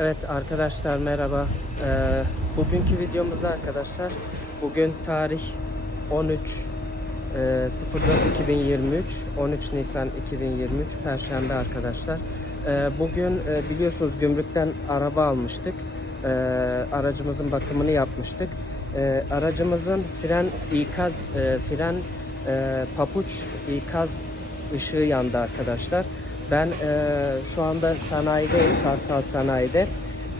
Evet arkadaşlar merhaba. Ee, bugünkü videomuzda arkadaşlar bugün tarih 13 e, 04 2023 13 Nisan 2023 Perşembe arkadaşlar. Ee, bugün e, biliyorsunuz gümrükten araba almıştık. Ee, aracımızın bakımını yapmıştık. Ee, aracımızın fren ikaz e, fren e, papuç ikaz ışığı yandı arkadaşlar. Ben e, şu anda sanayideyim, Kartal sanayide.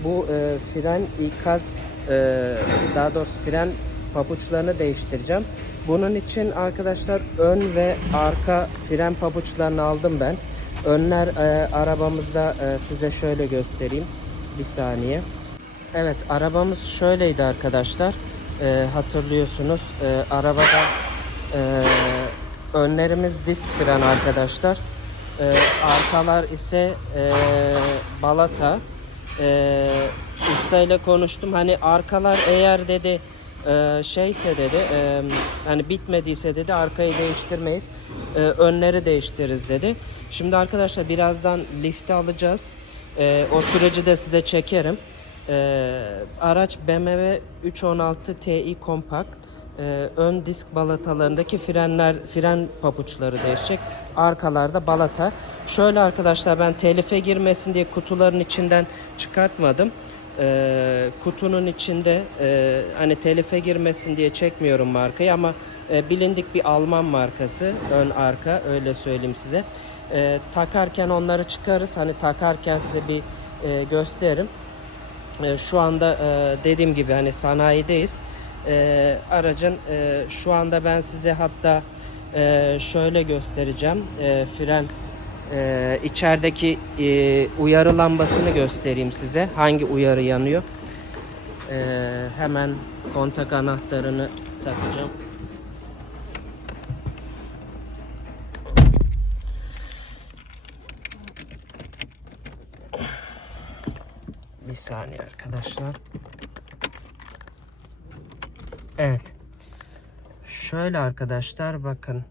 Bu e, fren ikaz, e, daha doğrusu fren pabuçlarını değiştireceğim. Bunun için arkadaşlar ön ve arka fren pabuçlarını aldım ben. Önler e, arabamızda e, size şöyle göstereyim. Bir saniye. Evet arabamız şöyleydi arkadaşlar. E, hatırlıyorsunuz. E, arabada e, önlerimiz disk fren arkadaşlar. E, arkalar ise e, balata. E, usta ile konuştum. Hani arkalar eğer dedi e, şeyse dedi e, hani bitmediyse dedi arkayı değiştirmeyiz. E, önleri değiştiririz dedi. Şimdi arkadaşlar birazdan lifte alacağız. E, o süreci de size çekerim. E, araç BMW 316 Ti kompakt. Ee, ön disk balatalarındaki frenler, fren papuçları değişecek. Arkalarda balata. Şöyle arkadaşlar ben telife girmesin diye kutuların içinden çıkartmadım. Ee, kutunun içinde e, hani telife girmesin diye çekmiyorum markayı ama e, bilindik bir Alman markası ön arka öyle söyleyeyim size. Ee, takarken onları çıkarız. Hani takarken size bir e, gösteririm. E, şu anda e, dediğim gibi hani sanayideyiz. E, aracın e, şu anda ben size hatta e, şöyle göstereceğim. E, fren e, içerideki e, uyarı lambasını göstereyim size. Hangi uyarı yanıyor? E, hemen kontak anahtarını takacağım. Bir saniye arkadaşlar. Evet. Şöyle arkadaşlar bakın.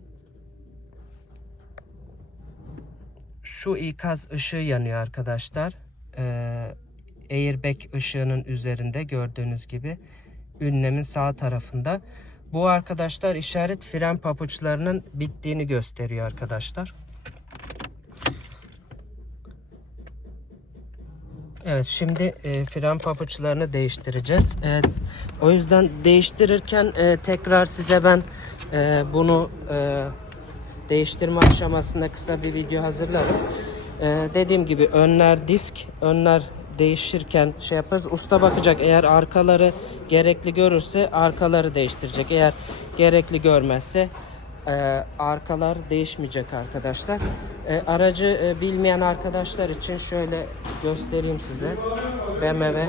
Şu ikaz ışığı yanıyor arkadaşlar. Ee, airbag ışığının üzerinde gördüğünüz gibi ünlemin sağ tarafında. Bu arkadaşlar işaret fren papuçlarının bittiğini gösteriyor arkadaşlar. Evet şimdi e, fren papuçlarını değiştireceğiz. E, o yüzden değiştirirken e, tekrar size ben e, bunu e, değiştirme aşamasında kısa bir video hazırlarım. E, dediğim gibi önler disk, önler değişirken şey yaparız. Usta bakacak eğer arkaları gerekli görürse arkaları değiştirecek. Eğer gerekli görmezse e, arkalar değişmeyecek arkadaşlar. E, aracı e, bilmeyen arkadaşlar için şöyle göstereyim size. BMW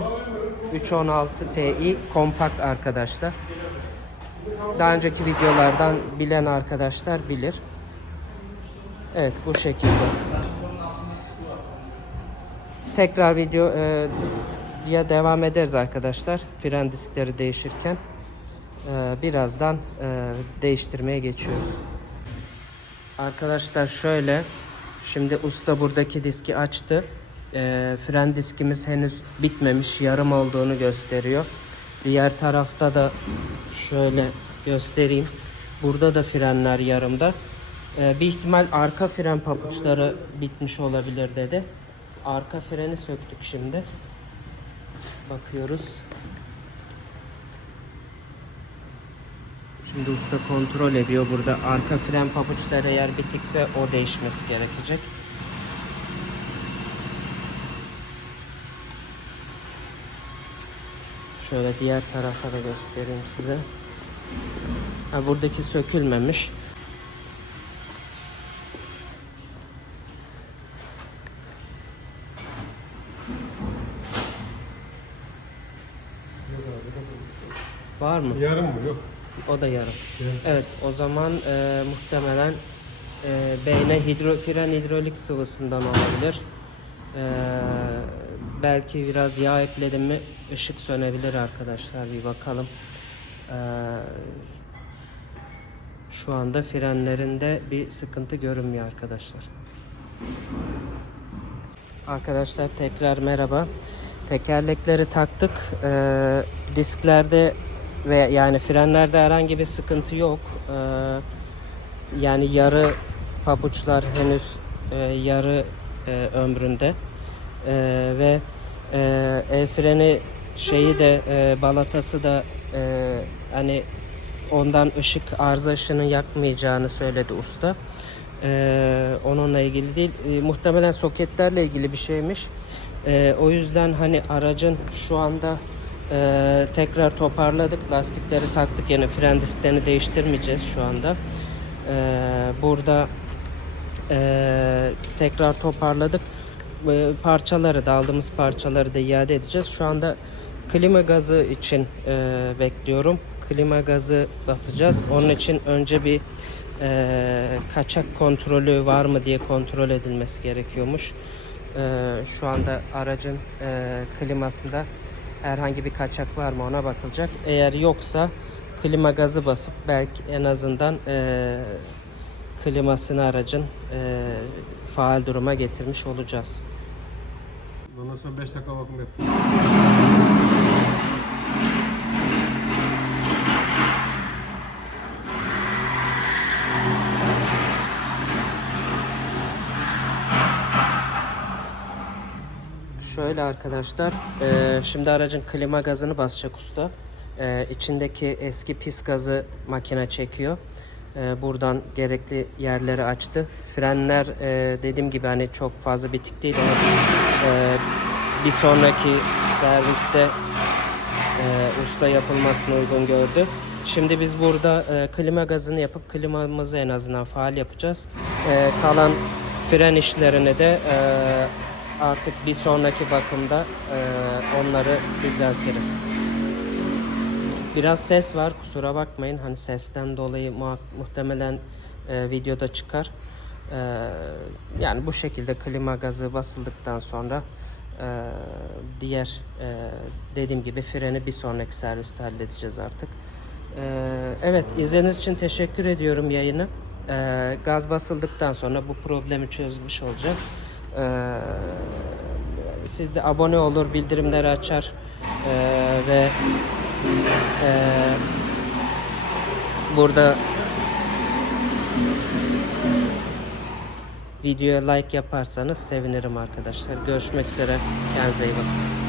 316 Ti kompakt arkadaşlar. Daha önceki videolardan bilen arkadaşlar bilir. Evet bu şekilde. Tekrar video e, diye devam ederiz arkadaşlar. Fren diskleri değişirken. Ee, birazdan e, değiştirmeye geçiyoruz. Arkadaşlar şöyle şimdi usta buradaki diski açtı. Ee, fren diskimiz henüz bitmemiş yarım olduğunu gösteriyor. Diğer tarafta da şöyle göstereyim. Burada da frenler yarımda. Ee, bir ihtimal arka fren papuçları bitmiş olabilir dedi. Arka freni söktük şimdi. Bakıyoruz. Şimdi usta kontrol ediyor burada. Arka fren pabuçları eğer bitikse o değişmesi gerekecek. Şöyle diğer tarafa da göstereyim size. Ha, buradaki sökülmemiş. Var mı? Yarım mı? Yok. O da yarım. Evet o zaman e, muhtemelen e, beyne hidro, fren hidrolik sıvısından olabilir. E, belki biraz yağ ekledim mi ışık sönebilir arkadaşlar bir bakalım. E, şu anda frenlerinde bir sıkıntı görünmüyor arkadaşlar. Arkadaşlar tekrar merhaba. Tekerlekleri taktık. Ee, disklerde ve yani frenlerde herhangi bir sıkıntı yok. Ee, yani yarı pabuçlar henüz e, yarı e, ömründe Ee, ve e, el freni şeyi de e, balatası da e, hani ondan ışık arıza ışığının yakmayacağını söyledi usta. Ee, onunla ilgili değil. Ee, muhtemelen soketlerle ilgili bir şeymiş. Ee, o yüzden hani aracın şu anda e, tekrar toparladık. Lastikleri taktık. Yani fren disklerini değiştirmeyeceğiz şu anda. Ee, burada e, tekrar toparladık. E, parçaları da aldığımız parçaları da iade edeceğiz. Şu anda klima gazı için e, bekliyorum. Klima gazı basacağız. Onun için önce bir e, kaçak kontrolü var mı diye kontrol edilmesi gerekiyormuş. E, şu anda aracın e, klimasında herhangi bir kaçak var mı ona bakılacak. Eğer yoksa klima gazı basıp belki en azından e, klimasını aracın e, faal duruma getirmiş olacağız. Ondan sonra 5 dakika bakım yaptım. Şöyle arkadaşlar, e, şimdi aracın klima gazını basacak usta. E, içindeki eski pis gazı makine çekiyor. E, buradan gerekli yerleri açtı. Frenler e, dediğim gibi hani çok fazla bitik değil ama e, bir sonraki serviste e, usta yapılmasını uygun gördü. Şimdi biz burada e, klima gazını yapıp klimamızı en azından faal yapacağız. E, kalan fren işlerini de e, artık bir sonraki bakımda e, onları düzeltiriz. Biraz ses var kusura bakmayın hani sesten dolayı muhtemelen e, videoda çıkar. E, yani bu şekilde klima gazı basıldıktan sonra e, diğer e, dediğim gibi freni bir sonraki serviste halledeceğiz artık. E, evet izlediğiniz için teşekkür ediyorum yayını. E, gaz basıldıktan sonra bu problemi çözmüş olacağız. E, siz de abone olur, bildirimleri açar e, ve e, burada videoya like yaparsanız sevinirim arkadaşlar. Görüşmek üzere. Kendinize iyi bakın.